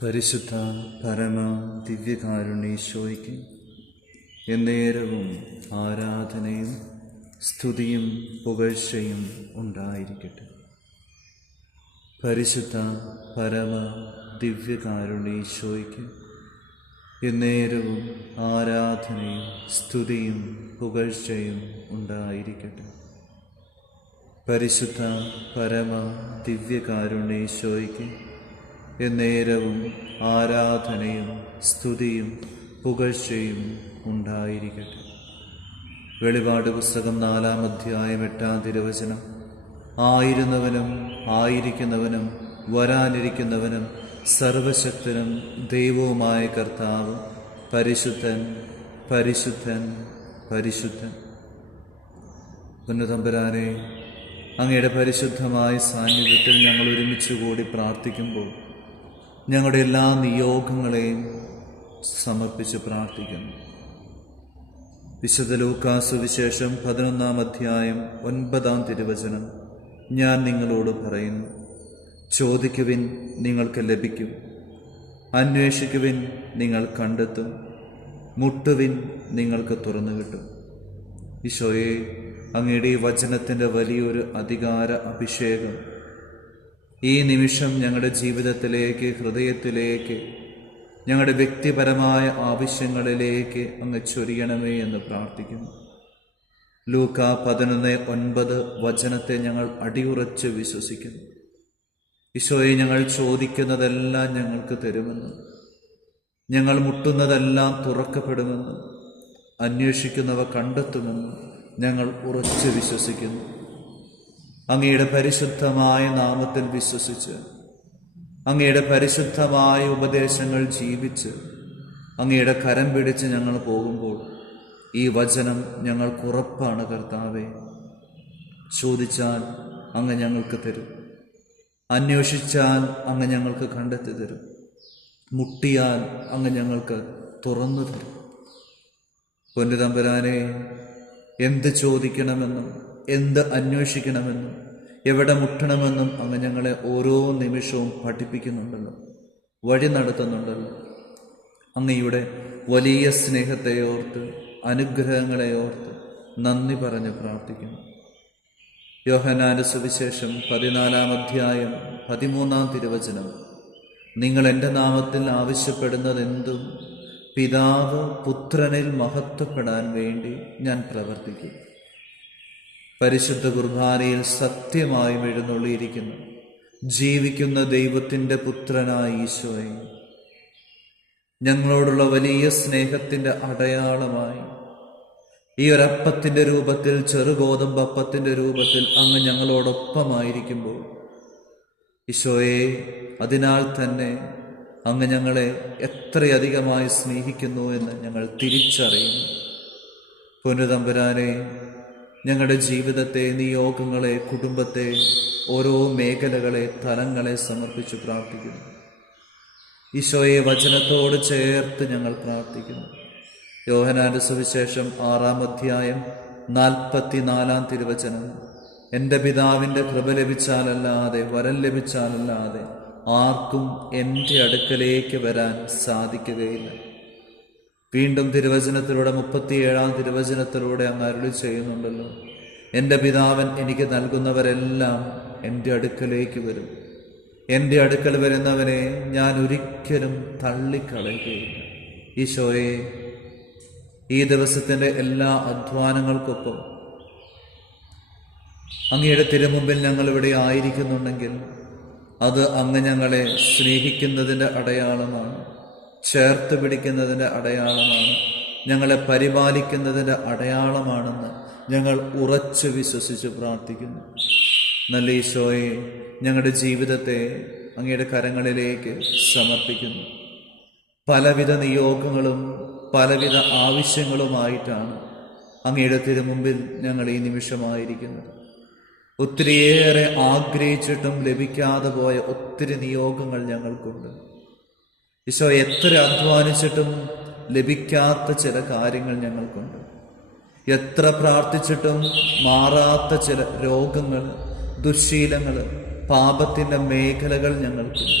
പരിശുദ്ധ പരമ ദിവ്യകാരുണ്യേശോയ്ക്ക് എന്നേരവും ആരാധനയും സ്തുതിയും പുകഴ്ചയും ഉണ്ടായിരിക്കട്ടെ. പരിശുദ്ധ പരമ ദിവ്യകാരുണ്യേശോയ്ക്ക് എന്നേരവും ആരാധനയും സ്തുതിയും പുകഴ്ചയും ഉണ്ടായിരിക്കട്ടെ. പരിശുദ്ധ പരമ ദിവ്യകാരുണ്യേശോയ്ക്ക് എന്നേരവും ആരാധനയും സ്തുതിയും പുകഴ്ചയും ഉണ്ടായിരിക്കട്ടെ. വെളിപാട് പുസ്തകം 4-ാം അധ്യായം 8-ാം തിരുവചനം. ആയിരുന്നവനും ആയിരിക്കുന്നവനും വരാനിരിക്കുന്നവനും സർവശക്തനും ദൈവവുമായ കർത്താവ് പരിശുദ്ധൻ പരിശുദ്ധൻ പരിശുദ്ധൻ. പൊന്നുതമ്പുരാനെ, അങ്ങയുടെ പരിശുദ്ധമായ സാന്നിധ്യത്തിൽ ഞങ്ങൾ ഒരുമിച്ച് കൂടി പ്രാർത്ഥിക്കുമ്പോൾ ഞങ്ങളുടെ എല്ലാ നിയോഗങ്ങളെയും സമർപ്പിച്ച് പ്രാർത്ഥിക്കുന്നു. വിശുദ്ധ ലൂക്കാസ് സുവിശേഷം 11-ാം അധ്യായം 9-ാം തിരുവചനം. ഞാൻ നിങ്ങളോട് പറയുന്നു, ചോദിക്കുവിൻ നിങ്ങൾക്ക് ലഭിക്കും, അന്വേഷിക്കുവിൻ നിങ്ങൾ കണ്ടെത്തും, മുട്ടുവിൻ നിങ്ങൾക്ക് തുറന്നു കിട്ടും. ഈശോയെ, അങ്ങയുടെ ഈ വചനത്തിൻ്റെ വലിയൊരു അധികാര അഭിഷേകം ഈ നിമിഷം ഞങ്ങളുടെ ജീവിതത്തിലേക്ക്, ഹൃദയത്തിലേക്ക്, ഞങ്ങളുടെ വ്യക്തിപരമായ ആവശ്യങ്ങളിലേക്ക് അങ്ങ് ചൊരിയണമേ എന്ന് പ്രാർത്ഥിക്കുന്നു. ലൂക്കാ 11:9 വചനത്തെ ഞങ്ങൾ അടിയുറച്ച് വിശ്വസിക്കുന്നു. ഈശോയെ, ഞങ്ങൾ ചോദിക്കുന്നതെല്ലാം ഞങ്ങൾക്ക് തരുമെന്ന്, ഞങ്ങൾ മുട്ടുന്നതെല്ലാം തുറക്കപ്പെടുമെന്ന്, അന്വേഷിക്കുന്നവ കണ്ടെത്തുമെന്ന് ഞങ്ങൾ ഉറച്ച് വിശ്വസിക്കുന്നു. അങ്ങയുടെ പരിശുദ്ധമായ നാമത്തിൽ വിശ്വസിച്ച്, അങ്ങയുടെ പരിശുദ്ധമായ ഉപദേശങ്ങൾ ജീവിച്ച്, അങ്ങയുടെ കരം പിടിച്ച് ഞങ്ങൾ പോകുമ്പോൾ ഈ വചനം ഞങ്ങൾക്കുറപ്പാണ്. കർത്താവേ, ചോദിച്ചാൽ അങ്ങ് ഞങ്ങൾക്ക് തരും, അന്വേഷിച്ചാൽ അങ്ങ് ഞങ്ങൾക്ക് കണ്ടെത്തി തരും, മുട്ടിയാൽ അങ്ങ് ഞങ്ങൾക്ക് തുറന്നു തരും. പൊന്നുതമ്പുരാനെ, എന്ത് ചോദിക്കണമെന്നും എന്ത് അന്വേഷിക്കണമെന്നും എവിടെ മുട്ടണമെന്നും അങ്ങ് ഞങ്ങളെ ഓരോ നിമിഷവും പഠിപ്പിക്കുന്നുണ്ടല്ലോ, വഴി നടത്തുന്നുണ്ടല്ലോ. അങ്ങയുടെ വലിയ സ്നേഹത്തെ ഓർത്ത്, അനുഗ്രഹങ്ങളെ ഓർത്ത് നന്ദി പറഞ്ഞ് പ്രാർത്ഥിക്കുന്നു. യോഹന്നാന്റെ സുവിശേഷം 14-ാം അധ്യായം 13-ാം തിരുവചനം. നിങ്ങൾ എൻ്റെ നാമത്തിൽ ആവശ്യപ്പെടുന്നതെന്തും പിതാവ് പുത്രനിൽ മഹത്വപ്പെടാൻ വേണ്ടി ഞാൻ പ്രവർത്തിക്കും. പരിശുദ്ധ കുർബാനയിൽ സത്യമായും എഴുന്നള്ളിയിരിക്കുന്നു ജീവിക്കുന്ന ദൈവത്തിൻ്റെ പുത്രനായ ഈശോയെ, ഞങ്ങളോടുള്ള വലിയ സ്നേഹത്തിൻ്റെ അടയാളമായി ഈ ഒരപ്പത്തിൻ്റെ രൂപത്തിൽ, ചെറുഗോതമ്പപ്പത്തിൻ്റെ രൂപത്തിൽ അങ്ങ് ഞങ്ങളോടൊപ്പമായിരിക്കുമ്പോൾ ഈശോയെ, അതിനാൽ തന്നെ അങ്ങ് ഞങ്ങളെ എത്രയധികമായി സ്നേഹിക്കുന്നു എന്ന് ഞങ്ങൾ തിരിച്ചറിയുന്നു. പൊന്നുതമ്പുരാനെ, ഞങ്ങളുടെ ജീവിതത്തെ, നിയോഗങ്ങളെ, കുടുംബത്തെ, ഓരോ മേഖലകളെ, തലങ്ങളെ സമർപ്പിച്ച് പ്രാർത്ഥിക്കുന്നു. ഈശോയെ, വചനത്തോട് ചേർത്ത് ഞങ്ങൾ പ്രാർത്ഥിക്കുന്നു. യോഹന്നാന്റെ സുവിശേഷം 6-ാം അധ്യായം 44-ാം തിരുവചനം. എൻ്റെ പിതാവിൻ്റെ കൃപ ലഭിച്ചാലല്ലാതെ, വരം ലഭിച്ചാലല്ലാതെ ആർക്കും എൻ്റെ അടുക്കലേക്ക് വരാൻ സാധിക്കുകയില്ല. വീണ്ടും തിരുവചനത്തിലൂടെ 37-ാം തിരുവചനത്തിലൂടെ അങ്ങ് അരുളി ചെയ്യുന്നുണ്ടല്ലോ, എൻ്റെ പിതാവൻ എനിക്ക് നൽകുന്നവരെല്ലാം എൻ്റെ അടുക്കലേക്ക് വരും, എൻ്റെ അടുക്കൽ വരുന്നവനെ ഞാൻ ഒരിക്കലും തള്ളിക്കളയുകയില്ല. ഈശോയെ, ഈ ദിവസത്തിൻ്റെ എല്ലാ അധ്വാനങ്ങൾക്കൊപ്പം അങ്ങയുടെ തിരുമുമ്പിൽ ഞങ്ങളിവിടെ ആയിരിക്കുന്നുണ്ടെങ്കിൽ അത് അങ്ങ് ഞങ്ങളെ സ്നേഹിക്കുന്നതിൻ്റെ അടയാളമാണ്, ചേർത്ത് പിടിക്കുന്നതിൻ്റെ അടയാളമാണ്, ഞങ്ങളെ പരിപാലിക്കുന്നതിൻ്റെ അടയാളമാണെന്ന് ഞങ്ങൾ ഉറച്ച് വിശ്വസിച്ച് പ്രാർത്ഥിക്കുന്നു. നല്ല ഈശോയെ, ഞങ്ങളുടെ ജീവിതത്തെ അങ്ങയുടെ കരങ്ങളിലേക്ക് സമർപ്പിക്കുന്നു. പലവിധ നിയോഗങ്ങളും പലവിധ ആവശ്യങ്ങളുമായിട്ടാണ് അങ്ങയുടെ തിരുമുമ്പിൽ ഞങ്ങൾ ഈ നിമിഷമായിരിക്കുന്നത്. ഒത്തിരിയേറെ ആഗ്രഹിച്ചിട്ടും ലഭിക്കാതെ പോയ ഒത്തിരി നിയോഗങ്ങൾ ഞങ്ങൾക്കുണ്ട്. ഈശോ, എത്ര അധ്വാനിച്ചിട്ടും ലഭിക്കാത്ത ചില കാര്യങ്ങൾ ഞങ്ങൾക്കുണ്ട്. എത്ര പ്രാർത്ഥിച്ചിട്ടും മാറാത്ത ചില രോഗങ്ങൾ, ദുശ്ശീലങ്ങൾ, പാപത്തിൻ്റെ മേഖലകൾ ഞങ്ങൾക്കുണ്ട്.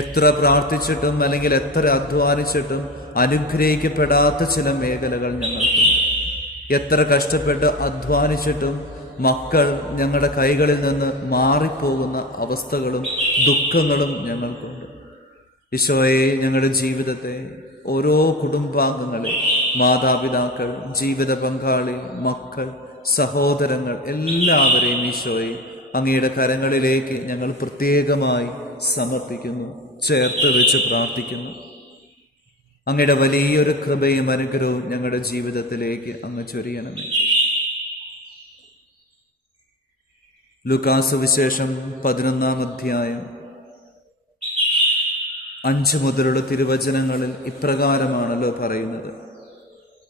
എത്ര പ്രാർത്ഥിച്ചിട്ടും അല്ലെങ്കിൽ എത്ര അധ്വാനിച്ചിട്ടും അനുഗ്രഹിക്കപ്പെടാത്ത ചില മേഖലകൾ ഞങ്ങൾക്കുണ്ട്. എത്ര കഷ്ടപ്പെട്ട് അധ്വാനിച്ചിട്ടും മക്കൾ ഞങ്ങളുടെ കൈകളിൽ നിന്ന് മാറിപ്പോകുന്ന അവസ്ഥകളും ദുഃഖങ്ങളും ഞങ്ങൾക്കുണ്ട്. ഈശോയെ, ഞങ്ങളുടെ ജീവിതത്തെ, ഓരോ കുടുംബാംഗങ്ങളെ, മാതാപിതാക്കൾ, ജീവിത പങ്കാളി, മക്കൾ, സഹോദരങ്ങൾ എല്ലാവരെയും ഈശോയെ അങ്ങയുടെ കരങ്ങളിലേക്ക് ഞങ്ങൾ പ്രത്യേകമായി സമർപ്പിക്കുന്നു, ചേർത്ത് വെച്ച് പ്രാർത്ഥിക്കുന്നു. അങ്ങയുടെ വലിയൊരു കൃപയും അനുഗ്രഹവും ഞങ്ങളുടെ ജീവിതത്തിലേക്ക് അങ്ങ് ചൊരിയണമേ. ലൂക്കാസ് വിശേഷം 11-ാം അധ്യായം 5 മുതലുള്ള തിരുവചനങ്ങളിൽ ഇപ്രകാരമാണല്ലോ പറയുന്നത്.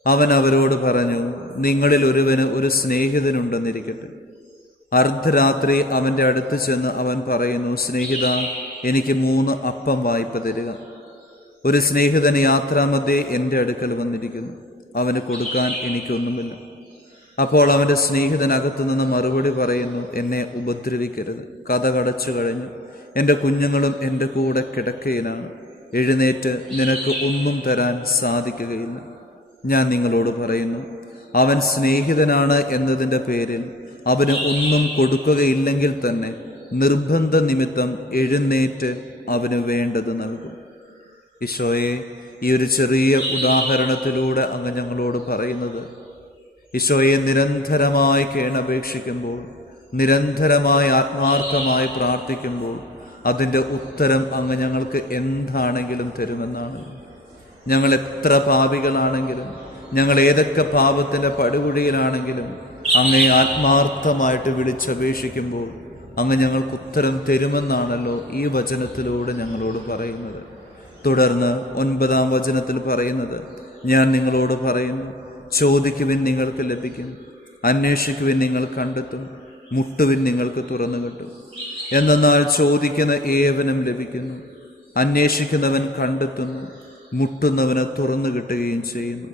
അവൻ അവരോട് പറഞ്ഞു, നിങ്ങളിൽ ഒരുവന് ഒരു സ്നേഹിതനുണ്ടെന്നിരിക്കട്ടെ. അർദ്ധരാത്രി അവൻ്റെ അടുത്ത് ചെന്ന് അവൻ പറയുന്നു, സ്നേഹിത, എനിക്ക് 3 അപ്പം വായ്പ തരിക. ഒരു സ്നേഹിതൻ യാത്രാമധ്യേ എൻ്റെ അടുക്കൽ വന്നിരിക്കുന്നു, അവന് കൊടുക്കാൻ എനിക്കൊന്നുമില്ല. അപ്പോൾ അവൻ്റെ സ്നേഹിതൻ അകത്തുനിന്ന് മറുപടി പറയുന്നു, എന്നെ ഉപദ്രവിക്കരുത്, കതകടച്ചു കഴിഞ്ഞു, എൻ്റെ കുഞ്ഞുങ്ങളും എൻ്റെ കൂടെ കിടക്കയിലാണ്, എഴുന്നേറ്റ് നിനക്ക് ഒന്നും തരാൻ സാധിക്കുകയില്ല. ഞാൻ നിങ്ങളോട് പറയുന്നു, അവൻ സ്നേഹിതനാണ് എന്നതിൻ്റെ പേരിൽ അവന് ഒന്നും കൊടുക്കുകയില്ലെങ്കിൽ തന്നെ നിർബന്ധ നിമിത്തം എഴുന്നേറ്റ് അവന് വേണ്ടത് നൽകും. ഈശോയെ, ഈ ഒരു ചെറിയ ഉദാഹരണത്തിലൂടെ അങ്ങ് ഞങ്ങളോട് പറയുന്നത്, ഈശോയെ നിരന്തരമായി കേണപേക്ഷിക്കുമ്പോൾ, നിരന്തരമായി ആത്മാർത്ഥമായി പ്രാർത്ഥിക്കുമ്പോൾ അതിൻ്റെ ഉത്തരം അങ്ങ് ഞങ്ങൾക്ക് എന്താണെങ്കിലും തരുമെന്നാണ്. ഞങ്ങൾ എത്ര പാപികളാണെങ്കിലും, ഞങ്ങൾ ഏതൊക്കെ പാപത്തിൻ്റെ പടുകുഴിയിലാണെങ്കിലും അങ്ങേ ആത്മാർത്ഥമായിട്ട് വിളിച്ചപേക്ഷിക്കുമ്പോൾ അങ്ങ് ഞങ്ങൾക്ക് ഉത്തരം തരുമെന്നാണല്ലോ ഈ വചനത്തിലൂടെ ഞങ്ങളോട് പറയുന്നത്. തുടർന്ന് 9-ാം വചനത്തിൽ പറയുന്നത്, ഞാൻ നിങ്ങളോട് പറയുന്നു, ചോദിക്കുവിൻ നിങ്ങൾക്ക് ലഭിക്കും, അന്വേഷിക്കുവിൻ നിങ്ങൾ കണ്ടെത്തും, മുട്ടുവിൻ നിങ്ങൾക്ക് തുറന്നു കിട്ടും. എന്തെന്നാൽ ചോദിക്കുന്ന ഏവനും ലഭിക്കുന്നു, അന്വേഷിക്കുന്നവൻ കണ്ടെത്തുന്നു, മുട്ടുന്നവന് തുറന്നു കിട്ടുകയും ചെയ്യുന്നു.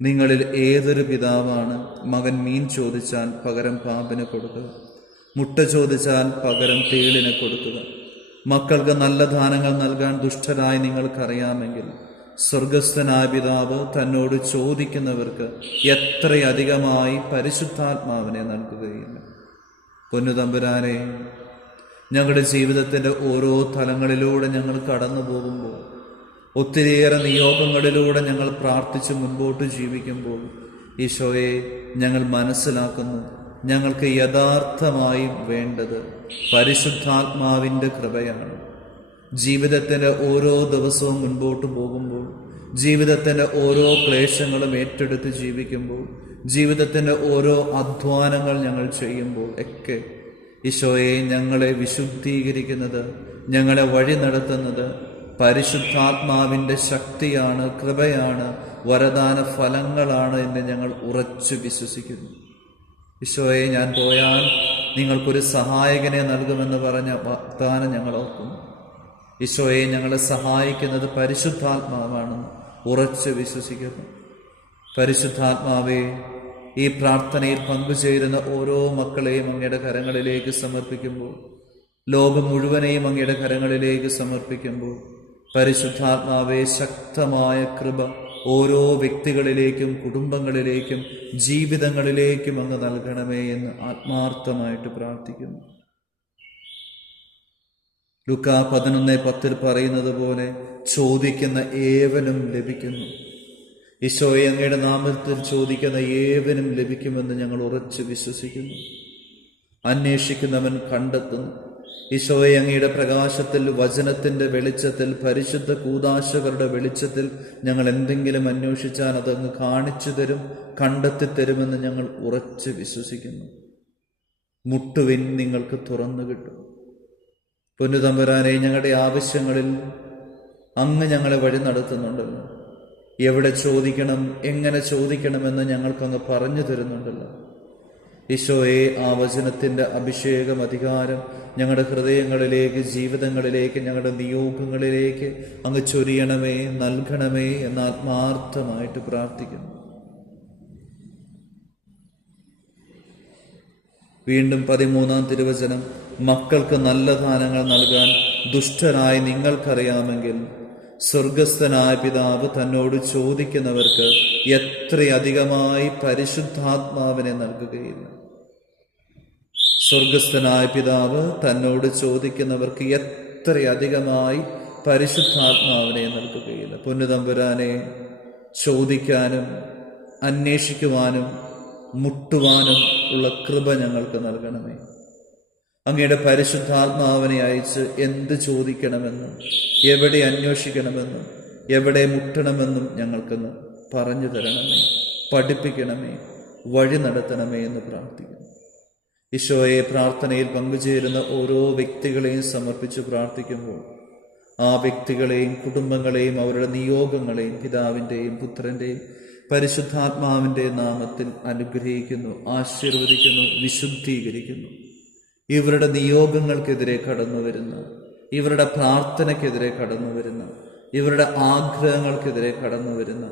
നിങ്ങളിൽ ഏതൊരു പിതാവാണ് മകൻ മീൻ ചോദിച്ചാൽ പകരം പാമ്പിന് കൊടുക്കുക, മുട്ട ചോദിച്ചാൽ പകരം തേളിന് കൊടുക്കുക? മക്കൾക്ക് നല്ല ദാനങ്ങൾ നൽകാൻ ദുഷ്ടരായി നിങ്ങൾക്കറിയാമെങ്കിൽ സ്വർഗസ്ഥനായ പിതാവ് തന്നോട് ചോദിക്കുന്നവർക്ക് എത്രയധികമായി പരിശുദ്ധാത്മാവിനെ നൽകുകയില്ല. പൊന്നുതമ്പുരാനെ, ഞങ്ങളുടെ ജീവിതത്തിൻ്റെ ഓരോ തലങ്ങളിലൂടെ ഞങ്ങൾ കടന്നു പോകുമ്പോൾ, ഒത്തിരിയേറെ നിയോഗങ്ങളിലൂടെ ഞങ്ങൾ പ്രാർത്ഥിച്ച് മുൻപോട്ട് ജീവിക്കുമ്പോൾ, ഈശോയെ, ഞങ്ങൾ മനസ്സിലാക്കുന്നു ഞങ്ങൾക്ക് യഥാർത്ഥമായും വേണ്ടത് പരിശുദ്ധാത്മാവിൻ്റെ കൃപയാണ്. ജീവിതത്തിൻ്റെ ഓരോ ദിവസവും മുൻപോട്ട് പോകുമ്പോൾ, ജീവിതത്തിൻ്റെ ഓരോ ക്ലേശങ്ങളും ഏറ്റെടുത്ത് ജീവിക്കുമ്പോൾ, ജീവിതത്തിൻ്റെ ഓരോ അധ്വാനങ്ങൾ ഞങ്ങൾ ചെയ്യുമ്പോൾ ഒക്കെ ഈശോയെ, ഞങ്ങളെ വിശുദ്ധീകരിക്കുന്നത്, ഞങ്ങളെ വഴി നടത്തുന്നത് പരിശുദ്ധാത്മാവിൻ്റെ ശക്തിയാണ്, കൃപയാണ്, വരദാന ഫലങ്ങളാണ് എന്ന് ഞങ്ങൾ ഉറച്ചു വിശ്വസിക്കുന്നു. ഈശോയെ, ഞാൻ പോയാൽ നിങ്ങൾക്കൊരു സഹായകനെ നൽകുമെന്ന് പറഞ്ഞ വാഗ്ദാനം ഞങ്ങൾ ഓർക്കുന്നു. ഈശോയെ, ഞങ്ങളെ സഹായിക്കുന്നത് പരിശുദ്ധാത്മാവാണെന്ന് ഉറച്ചു വിശ്വസിക്കുന്നു. പരിശുദ്ധാത്മാവേ, ഈ പ്രാർത്ഥനയിൽ പങ്കുചേരുന്ന ഓരോ മക്കളെയും അങ്ങയുടെ കരങ്ങളിലേക്ക് സമർപ്പിക്കുമ്പോൾ, ലോകം മുഴുവനെയും അങ്ങയുടെ കരങ്ങളിലേക്ക് സമർപ്പിക്കുമ്പോൾ, പരിശുദ്ധാത്മാവേ, ശക്തമായ കൃപ ഓരോ വ്യക്തികളിലേക്കും കുടുംബങ്ങളിലേക്കും ജീവിതങ്ങളിലേക്കും അങ്ങ് നൽകണമേ എന്ന് ആത്മാർത്ഥമായിട്ട് പ്രാർത്ഥിക്കുന്നു. ലൂക്കാ 11:10 പറയുന്നത് പോലെ ചോദിക്കുന്ന ഏവനും ലഭിക്കുന്നു. ഈശോയെ, അങ്ങയുടെ നാമത്തിൽ ചോദിക്കുന്ന ഏവനും ലഭിക്കുമെന്ന് ഞങ്ങൾ ഉറച്ചു വിശ്വസിക്കുന്നു. അന്വേഷിക്കുന്നവൻ കണ്ടെത്തുന്നു. ഈശോയെ, അങ്ങയുടെ പ്രകാശത്തിൽ, വചനത്തിൻ്റെ വെളിച്ചത്തിൽ, പരിശുദ്ധ കൂദാശകളുടെ വെളിച്ചത്തിൽ ഞങ്ങൾ എന്തെങ്കിലും അന്വേഷിച്ചാൽ അതങ്ങ് കാണിച്ചു തരും, കണ്ടെത്തി തരുമെന്ന് ഞങ്ങൾ ഉറച്ച് വിശ്വസിക്കുന്നു. മുട്ടുവിൻ, നിങ്ങൾക്ക് തുറന്നു കിട്ടും. പൊന്നുതമ്പുരാനെ, ഞങ്ങളുടെ ആവശ്യങ്ങളിൽ അങ്ങ് ഞങ്ങളെ വഴി നടത്തുന്നുണ്ടല്ലോ. എവിടെ ചോദിക്കണം, എങ്ങനെ ചോദിക്കണമെന്ന് ഞങ്ങൾക്കങ്ങ് പറഞ്ഞു തരുന്നുണ്ടല്ലോ. ഈശോയെ, ആ വചനത്തിൻ്റെ അഭിഷേകം, അധികാരം ഞങ്ങളുടെ ഹൃദയങ്ങളിലേക്ക്, ജീവിതങ്ങളിലേക്ക്, ഞങ്ങളുടെ നിയോഗങ്ങളിലേക്ക് അങ്ങ് ചൊരിയണമേ, നൽകണമേ എന്ന് ആത്മാർത്ഥമായിട്ട് പ്രാർത്ഥിക്കുന്നു. വീണ്ടും 13-ാം തിരുവചനം, മക്കൾക്ക് നല്ല ദാനങ്ങൾ നൽകാൻ ദുഷ്ടരായ നിങ്ങൾക്കറിയാമെങ്കിൽ സ്വർഗസ്ഥനായ പിതാവ് തന്നോട് ചോദിക്കുന്നവർക്ക് എത്രയധികമായി പരിശുദ്ധാത്മാവിനെ നൽകുകയില്ല. സ്വർഗസ്ഥനായ പിതാവ് തന്നോട് ചോദിക്കുന്നവർക്ക് എത്രയധികമായി പരിശുദ്ധാത്മാവിനെ നൽകുകയില്ല. പൊന്നുതമ്പുരാനെ, ചോദിക്കാനും അന്വേഷിക്കുവാനും മുട്ടുവാനും ഉള്ള കൃപ ഞങ്ങൾക്ക് നൽകണമേ. അങ്ങയുടെ പരിശുദ്ധാത്മാവിനെ അയച്ച് എന്ത് ചോദിക്കണമെന്നും എവിടെ അന്വേഷിക്കണമെന്നും എവിടെ മുട്ടണമെന്നും ഞങ്ങൾക്കൊന്ന് പറഞ്ഞു തരണമേ, പഠിപ്പിക്കണമേ, വഴി നടത്തണമേ എന്ന് പ്രാർത്ഥിക്കുന്നു. ഈശോയെ, പ്രാർത്ഥനയിൽ പങ്കുചേരുന്ന ഓരോ വ്യക്തികളെയും സമർപ്പിച്ച് പ്രാർത്ഥിക്കുമ്പോൾ ആ വ്യക്തികളെയും കുടുംബങ്ങളെയും അവരുടെ നിയോഗങ്ങളെയും പിതാവിൻ്റെയും പുത്രൻ്റെയും പരിശുദ്ധാത്മാവിൻ്റെ നാമത്തിൽ അനുഗ്രഹിക്കുന്നു, ആശീർവദിക്കുന്നു, വിശുദ്ധീകരിക്കുന്നു. ഇവരുടെ നിയോഗങ്ങൾക്കെതിരെ കടന്നു വരുന്ന, ഇവരുടെ പ്രാർത്ഥനയ്ക്കെതിരെ കടന്നു വരുന്ന, ഇവരുടെ ആഗ്രഹങ്ങൾക്കെതിരെ കടന്നു വരുന്ന,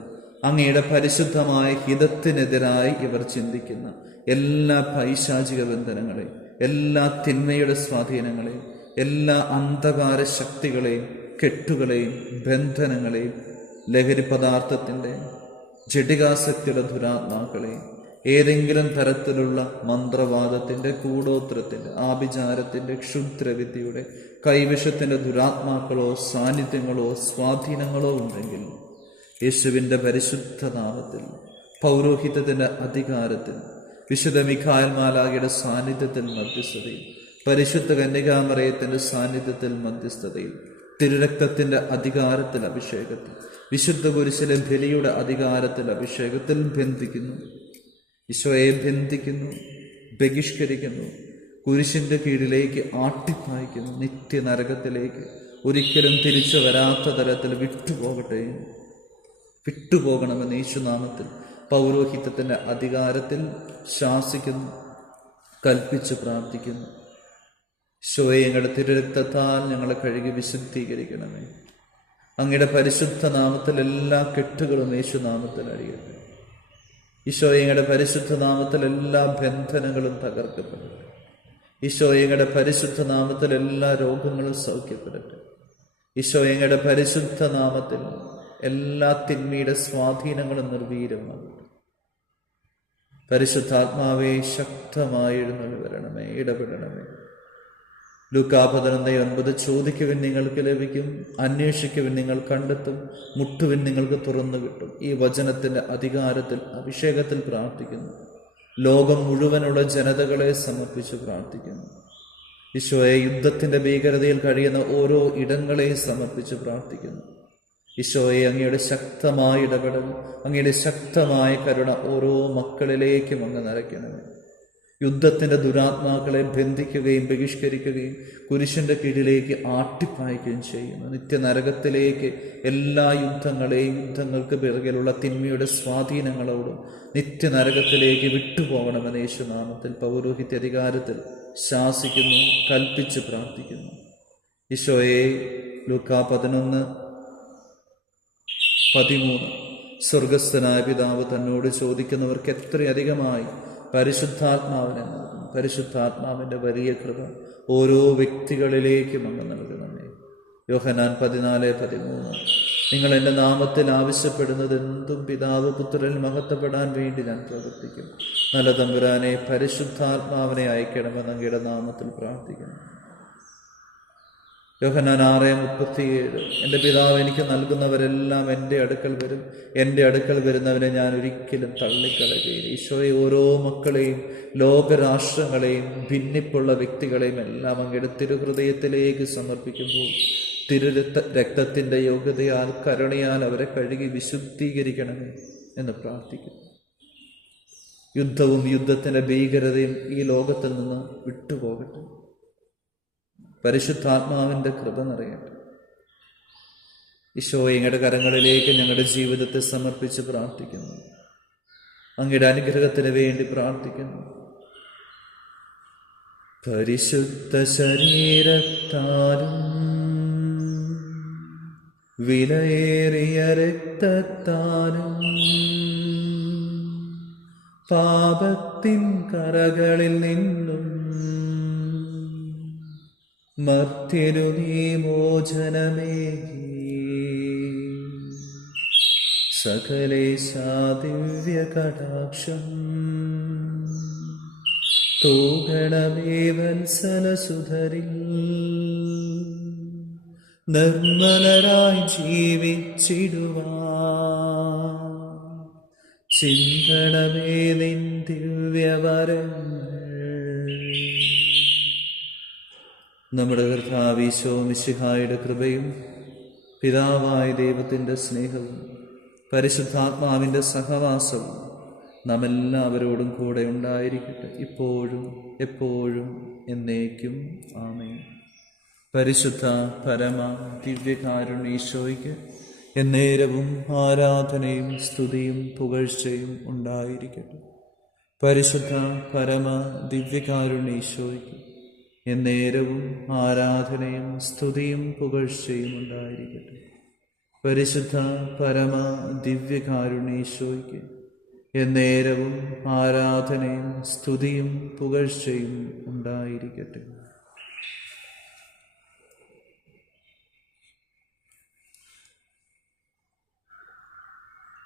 അങ്ങയുടെ പരിശുദ്ധമായ ഹിതത്തിനെതിരായി ഇവർ ചിന്തിക്കുന്ന എല്ലാ പൈശാചിക ബന്ധനങ്ങളെയും, എല്ലാ തിന്മയുടെ സ്വാധീനങ്ങളെയും, എല്ലാ അന്ധകാര ശക്തികളെയും, കെട്ടുകളെയും, ബന്ധനങ്ങളെയും, ലഹരി പദാർത്ഥത്തിൻ്റെ, ജഡികാസക്തിയുടെ ദുരാത്മാക്കളെയും, ഏതെങ്കിലും തരത്തിലുള്ള മന്ത്രവാദത്തിൻ്റെ, കൂടോത്രത്തിൻ്റെ, ആഭിചാരത്തിൻ്റെ, ക്ഷുദ്രവിദ്യയുടെ, കൈവിഷത്തിൻ്റെ ദുരാത്മാക്കളോ സാന്നിധ്യങ്ങളോ സ്വാധീനങ്ങളോ ഉണ്ടെങ്കിൽ യേശുവിൻ്റെ പരിശുദ്ധ നാമത്തിൽ, പൗരോഹിത്യത്തിൻ്റെ അധികാരത്തിൽ, വിശുദ്ധ മിഖായേൽ മാലാഖയുടെ സാന്നിധ്യത്തിൽ മധ്യസ്ഥതയിൽ, പരിശുദ്ധ കന്യകാമറിയത്തിൻ്റെ സാന്നിധ്യത്തിൽ മധ്യസ്ഥതയിൽ, തിരുരക്തത്തിൻ്റെ അധികാരത്തിൽ അഭിഷേകത്തിൽ, വിശുദ്ധ കുരിശിലെ ബലിയുടെ അധികാരത്തിൽ അഭിഷേകത്തിൽ ബന്ധിക്കുന്നു. ഈശോയെ ബന്ധിക്കുന്നു, ബഹിഷ്കരിക്കുന്നു, കുരിശിൻ്റെ കീഴിലേക്ക് ആട്ടിപ്പായിക്കുന്നു, നിത്യനരകത്തിലേക്ക് ഒരിക്കലും തിരിച്ചു വരാത്ത തരത്തിൽ വിട്ടുപോകണമെന്ന് യേശുനാമത്തിൽ പൗരോഹിത്യത്തിൻ്റെ അധികാരത്തിൽ ശാസിക്കുന്നു, കൽപ്പിച്ച് പ്രാർത്ഥിക്കുന്നു. ഈശോയെ, ഞങ്ങളുടെ തിരുരക്തത്താൽ ഞങ്ങളെ കഴുകി വിശുദ്ധീകരിക്കണമേ. അങ്ങയുടെ പരിശുദ്ധ നാമത്തിൽ എല്ലാ കെട്ടുകളും യേശുനാമത്തിൽ അഴിയട്ടെ. ഈശോയെ, ഞങ്ങളുടെ പരിശുദ്ധ നാമത്തിൽ എല്ലാ ബന്ധനങ്ങളും തകർക്കപ്പെടട്ടെ. ഈശോയെ, ഞങ്ങളുടെ പരിശുദ്ധ നാമത്തിൽ എല്ലാ രോഗങ്ങളും സൗഖ്യപ്പെടട്ടെ. ഈശോയെ, ഞങ്ങളുടെ പരിശുദ്ധ നാമത്തിൽ എല്ലാ തിന്മയുടെ സ്വാധീനങ്ങളും നിർവീര്യമാകട്ടെ. പരിശുദ്ധാത്മാവേ, ശക്തമായി എഴുന്നള്ളി വരണമേ, ഇടപെടണമേ. ലൂക്കാ 11:9 ചോദിക്കുവിൻ നിങ്ങൾക്ക് ലഭിക്കും, അന്വേഷിക്കുവിൻ നിങ്ങൾ കണ്ടെത്തും, മുട്ടുവിൻ നിങ്ങൾക്ക് തുറന്നു കിട്ടും. ഈ വചനത്തിന്റെ അധികാരത്തിൽ അഭിഷേകത്തിൽ പ്രാർത്ഥിക്കുന്നു. ലോകം മുഴുവനുള്ള ജനതകളെ സമർപ്പിച്ച് പ്രാർത്ഥിക്കുന്നു. ഈശോയെ, യുദ്ധത്തിന്റെ ഭീകരതയിൽ കഴിയുന്ന ഓരോ ഇടങ്ങളെയും സമർപ്പിച്ച് പ്രാർത്ഥിക്കുന്നു. ഈശോയെ, അങ്ങയുടെ ശക്തമായ ഇടപെടൽ, അങ്ങയുടെ ശക്തമായ കരുണ ഓരോ മക്കളിലേക്കും അങ്ങ് നിറയ്ക്കണമേ. യുദ്ധത്തിന്റെ ദുരാത്മാക്കളെ ബന്ധിക്കുകയും ബഹിഷ്കരിക്കുകയും കുരിശിന്റെ കീഴിലേക്ക് ആട്ടിപ്പായിക്കുകയും ചെയ്യുന്നു. നിത്യനരകത്തിലേക്ക് എല്ലാ യുദ്ധങ്ങൾക്ക് പിറകിലുള്ള തിന്മയുടെ സ്വാധീനങ്ങളോടും നിത്യനരകത്തിലേക്ക് വിട്ടുപോകണമെന്ന് യേശുനാമത്തിൽ പൗരോഹിത്യ അധികാരത്തിൽ ശാസിക്കുന്നു, കൽപ്പിച്ച് പ്രാർത്ഥിക്കുന്നു. ഈശോയെ, ലൂക്കാ 11:13 സ്വർഗസ്ഥനായ പിതാവ് തന്നോട് ചോദിക്കുന്നവർക്ക് എത്രയധികമായി പരിശുദ്ധാത്മാവിനെ നൽകുന്നു. പരിശുദ്ധാത്മാവിൻ്റെ വലിയ കൃപ ഓരോ വ്യക്തികളിലേക്കും അങ്ങ് നൽകണമേ. യോഹന്നാൻ 14:13 നിങ്ങൾ എൻ്റെ നാമത്തിൽ ആവശ്യപ്പെടുന്നത് എന്തും പിതാവ് പുത്രനിൽ മഹത്വപ്പെടാൻ വേണ്ടി ഞാൻ പ്രവർത്തിക്കും. നല്ല തമ്പുരാനെ, പരിശുദ്ധാത്മാവിനെ അയക്കണമെന്ന് അങ്ങയുടെ നാമത്തിൽ പ്രാർത്ഥിക്കുന്നു. യോഹന്നാൻ 6:37 എൻ്റെ പിതാവ് എനിക്ക് നൽകുന്നവരെല്ലാം എൻ്റെ അടുക്കൽ വരും, എൻ്റെ അടുക്കൽ വരുന്നവനെ ഞാൻ ഒരിക്കലും തള്ളിക്കളയുകയില്ല. ഈശോയെ, ഓരോ മക്കളെയും, ലോകരാഷ്ട്രങ്ങളെയും, ഭിന്നിപ്പുള്ള വ്യക്തികളെയും എല്ലാം അങ്ങയുടെ തിരുഹൃദയത്തിലേക്ക് സമർപ്പിക്കുമ്പോൾ രക്തത്തിൻ്റെ യോഗ്യതയാൽ, കരുണയാൽ അവരെ കഴുകി വിശുദ്ധീകരിക്കണമേ എന്ന് പ്രാർത്ഥിക്കുന്നു. യുദ്ധവും യുദ്ധത്തിൻ്റെ ഭീകരതയും ഈ ലോകത്തിൽ നിന്ന് വിട്ടുപോകട്ടെ. പരിശുദ്ധാത്മാവിൻ്റെ കൃപ നിറയട്ടെ. ഈശോയെ, അങ്ങയുടെ കരങ്ങളിലേക്ക് ഞങ്ങളുടെ ജീവിതത്തെ സമർപ്പിച്ച് പ്രാർത്ഥിക്കുന്നു. അങ്ങയുടെ അനുഗ്രഹത്തിന് വേണ്ടി പ്രാർത്ഥിക്കുന്നു. പരിശുദ്ധ ശരീരത്താലും വിലയേറിയ രക്തത്താലും പാപത്തിൻ കറകളിൽ നിന്നും മർത്യനു നീ മോചനമേകി സകലേശാ ദിവ്യ കടാക്ഷം തൂകണമേ വത്സലസുധരിൽ നിർമ്മലരായി ജീവിച്ചിടുവാൻ ചിന്തണമേ നിൻ ദിവ്യവരങ്ങൾ. നമ്മുടെ കർത്താവ് ഈശോ മിശിഹായുടെ കൃപയും പിതാവായ ദൈവത്തിൻ്റെ സ്നേഹവും പരിശുദ്ധാത്മാവിൻ്റെ സഹവാസവും നാം എല്ലാവരോടും കൂടെ ഉണ്ടായിരിക്കട്ടെ, ഇപ്പോഴും എപ്പോഴും എന്നേക്കും. ആമേൻ. പരിശുദ്ധ പരമ ദിവ്യകാരുണ്യേശോയ്ക്ക് എന്നേരവും ആരാധനയും സ്തുതിയും പുകഴ്ചയും ഉണ്ടായിരിക്കട്ടെ. പരിശുദ്ധ പരമ ദിവ്യകാരുണ്യേശോയ്ക്ക് എന്നേരവും ആരാധനയും സ്തുതിയും പുകഴ്ചയും ഉണ്ടായിരിക്കട്ടെ. പരിശുദ്ധ പരമ ദിവ്യകാരുണ്യേശോയ്ക്ക് എന്നേരവും ആരാധനയും സ്തുതിയും പുകഴ്ചയും ഉണ്ടായിരിക്കട്ടെ.